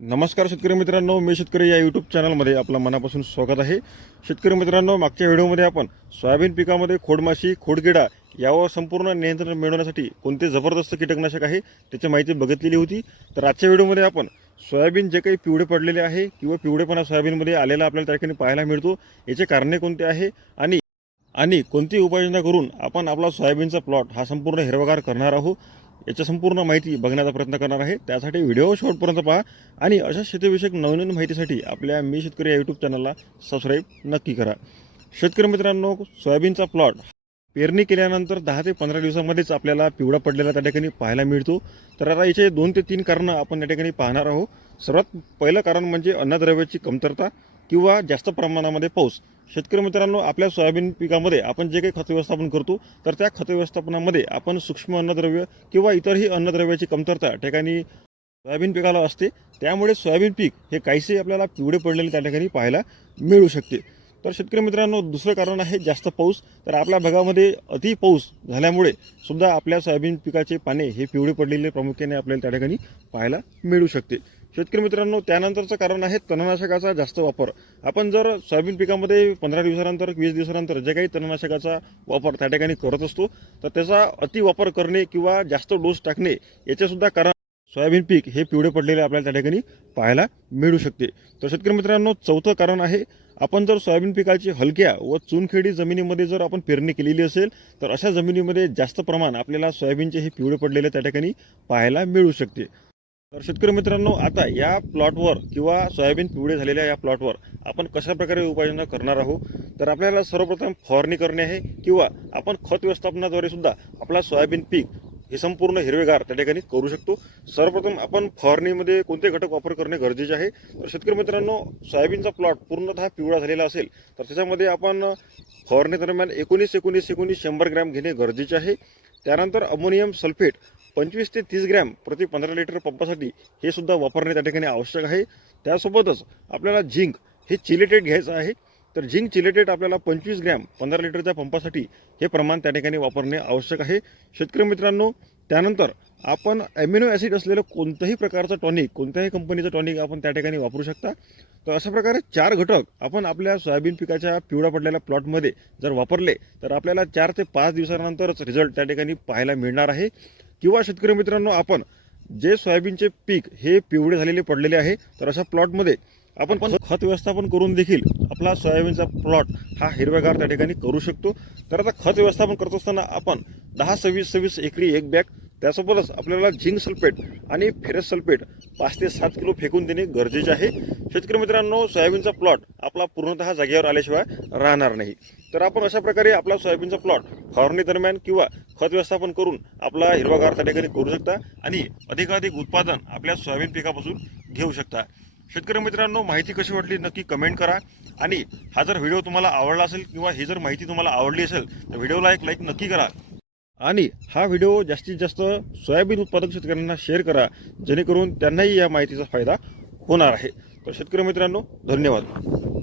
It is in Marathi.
नमस्कार शेतकरी मित्रांनो मी शेतकरी या यूट्यूब चॅनलमध्ये आपलं मनापासून स्वागत आहे. शेतकरी मित्रांनो मागच्या व्हिडिओमध्ये आपण सोयाबीन पिकामध्ये खोडमाशी खोडकिडा यावर संपूर्ण नियंत्रण मिळवण्यासाठी कोणते जबरदस्त कीटकनाशक आहे त्याची माहिती बघितलेली होती. तर आजच्या व्हिडिओमध्ये आपण सोयाबीन जे काही पिवळे पडलेले आहे किंवा पिवळेपणा सोयाबीनमध्ये आलेला आपल्याला त्या ठिकाणी पाहायला मिळतो. याचे कारणे कोणते आहे आणि आणि कोणती उपाययोजना करून आपण आपला सोयाबीनचा प्लॉट हा संपूर्ण हिरवागार करणार आहोत. याच्या संपूर्ण माहिती बघण्याचा प्रयत्न करणार आहे. त्यासाठी व्हिडिओ शेवटपर्यंत पहा आणि अशा शेतीविषयक नवनवीन माहितीसाठी आपल्या मी शेतकरी या यूट्यूब चॅनलला सबस्क्राईब नक्की करा. शेतकरी मित्रांनो सोयाबीनचा प्लॉट पेरणी केल्यानंतर दहा ते पंधरा दिवसामध्येच आपल्याला पिवळा पडलेला त्या ठिकाणी पाहायला मिळतो. तर आता याचे दोन ते तीन कारणं आपण या ठिकाणी पाहणार आहोत. सर्वात पहिलं कारण म्हणजे अन्नद्रव्याची कमतरता. किंवा जास्त प्रमाणामध्ये पाऊस. शेतकरी मित्रांनो आपल्या सोयाबीन पिकामध्ये आपण जे काही खत व्यवस्थापन करतो तर त्या खत व्यवस्थापनामध्ये आपण सूक्ष्म अन्नद्रव्य किंवा इतरही अन्नद्रव्याची कमतरता ठिकाणी सोयाबीन पिकाला असते. त्यामुळे सोयाबीन पीक हे काहीसे आपल्याला पिवळे पडलेले त्या ठिकाणी पाहायला मिळू शकते. तर शेतकरी मित्रांनो दुसरं कारण आहे जास्त पाऊस. तर आपल्या भागामध्ये अति पाऊस झाल्यामुळे सुद्धा आपल्या सोयाबीन पिकाचे पाने हे पिवळे पडलेले प्रामुख्याने आपल्याला त्या ठिकाणी पाहायला मिळू शकते. शेतकरी मित्रांनो त्यानंतरचं कारण आहे तणनाशकाचा जास्त वापर. आपण जर सोयाबीन पिकामध्ये पंधरा दिवसानंतर वीस दिवसानंतर जे काही तणनाशकाचा वापर त्या ठिकाणी करत असतो तर त्याचा अति वापर करणे किंवा जास्त डोस टाकणे याचेसुद्धा कारण सोयाबीन पीक हे पिवळे पडलेले आपल्याला त्या ठिकाणी पाहायला मिळू शकते. तर शेतकरी मित्रांनो चौथं कारण आहे आपण जर सोयाबीन पिकाची हलक्या व चुनखेडी जमिनीमध्ये जर आपण पेरणी केलेली असेल तर अशा जमिनीमध्ये जास्त प्रमाण आपल्याला सोयाबीनचे हे पिवळे पडलेले त्या ठिकाणी पाहायला मिळू शकते. तर शेतकरी मित्रांनो आता या प्लॉटवर किंवा सोयाबीन पिवळे झालेल्या या प्लॉटवर आपण कशा प्रकारे उपाययोजना करणार आहोत? तर आपल्याला सर्वप्रथम फवारणी करणे आहे किंवा आपण खत व्यवस्थापनाद्वारे सुद्धा आपला सोयाबीन पीक हे संपूर्ण हिरवेगार त्या ठिकाणी करू शकतो. सर्वप्रथम आपण फवारणीमध्ये कोणते घटक वापर करणे गरजेचे आहे? तर शेतकरी मित्रांनो सोयाबीनचा प्लॉट पूर्णतः पिवळा झालेला असेल तर त्याच्यामध्ये आपण फवारणी दरम्यान एकोणीस एकोणीस एकोणीस शंभर ग्रॅम घेणे गरजेचे आहे. त्यानंतर अमोनियम सल्फेट पंचवीस ते तीस ग्रॅम प्रति पंधरा लिटर पंपासाठी हे सुद्धा वापरणे त्या ठिकाणी आवश्यक आहे. त्यासोबतच आपल्याला झिंक हे चिलेटेड घ्यायचं आहे. तर झिंक चिलेटेड आपल्याला पंचवीस ग्रॅम पंधरा लिटरच्या पंपासाठी हे प्रमाण त्या ठिकाणी वापरणे आवश्यक आहे. शेतकरी मित्रांनो त्यानंतर आपण ॲमिनो ॲसिड असलेलं कोणत्याही प्रकारचं टॉनिक कोणत्याही कंपनीचं टॉनिक आपण त्या ठिकाणी वापरू शकता. तर अशा प्रकारे चार घटक आपण आपल्या सोयाबीन पिकाच्या पिवळा पडलेल्या प्लॉटमध्ये जर वापरले तर आपल्याला चार ते पाच दिवसानंतरच रिझल्ट त्या ठिकाणी पाहायला मिळणार आहे. किंवा शेतकरी मित्रांनो आपण जे सोयाबीनचे पीक हे पिवळे झालेले पडलेले आहे तर अशा प्लॉटमध्ये आपण पण खत व्यवस्थापन करून देखील आपला सोयाबीनचा प्लॉट हा हिरव्यागार त्या ठिकाणी करू शकतो. तर आता खत व्यवस्थापन करत असताना आपण दहा सव्वीस सव्वीस एकरी एक बॅग त्यासोबतच आपल्याला झिंक सल्फेट आणि फेरस सल्फेट पाच ते सात किलो फेकून देणे गरजेचे आहे. शेतकरी मित्रांनो सोयाबीनचा प्लॉट आपला पूर्णतः जागेवर आल्याशिवाय राहणार नाही. तर आपण अशा प्रकारे आपला सोयाबीनचा प्लॉट फवारणी दरम्यान किंवा खत व्यवस्थापन करून आपला हिरवागार त्या ठिकाणी करू शकता आणि अधिकाधिक उत्पादन आपल्या सोयाबीन पिकापासून घेऊ शकता. शेतकरी मित्रांनो माहिती कशी वाटली नक्की कमेंट करा. आणि हा जर व्हिडिओ तुम्हाला आवडला असेल किंवा ही जर माहिती तुम्हाला आवडली असेल तर व्हिडिओला एक लाईक नक्की करा. आणि हा व्हिडिओ जास्तीत जास्त सोयाबीन उत्पादक शेतकऱ्यांना शेअर करा जेणेकरून त्यांनाही या माहितीचा फायदा होणार आहे. तर शेतकरी मित्रांनो धन्यवाद.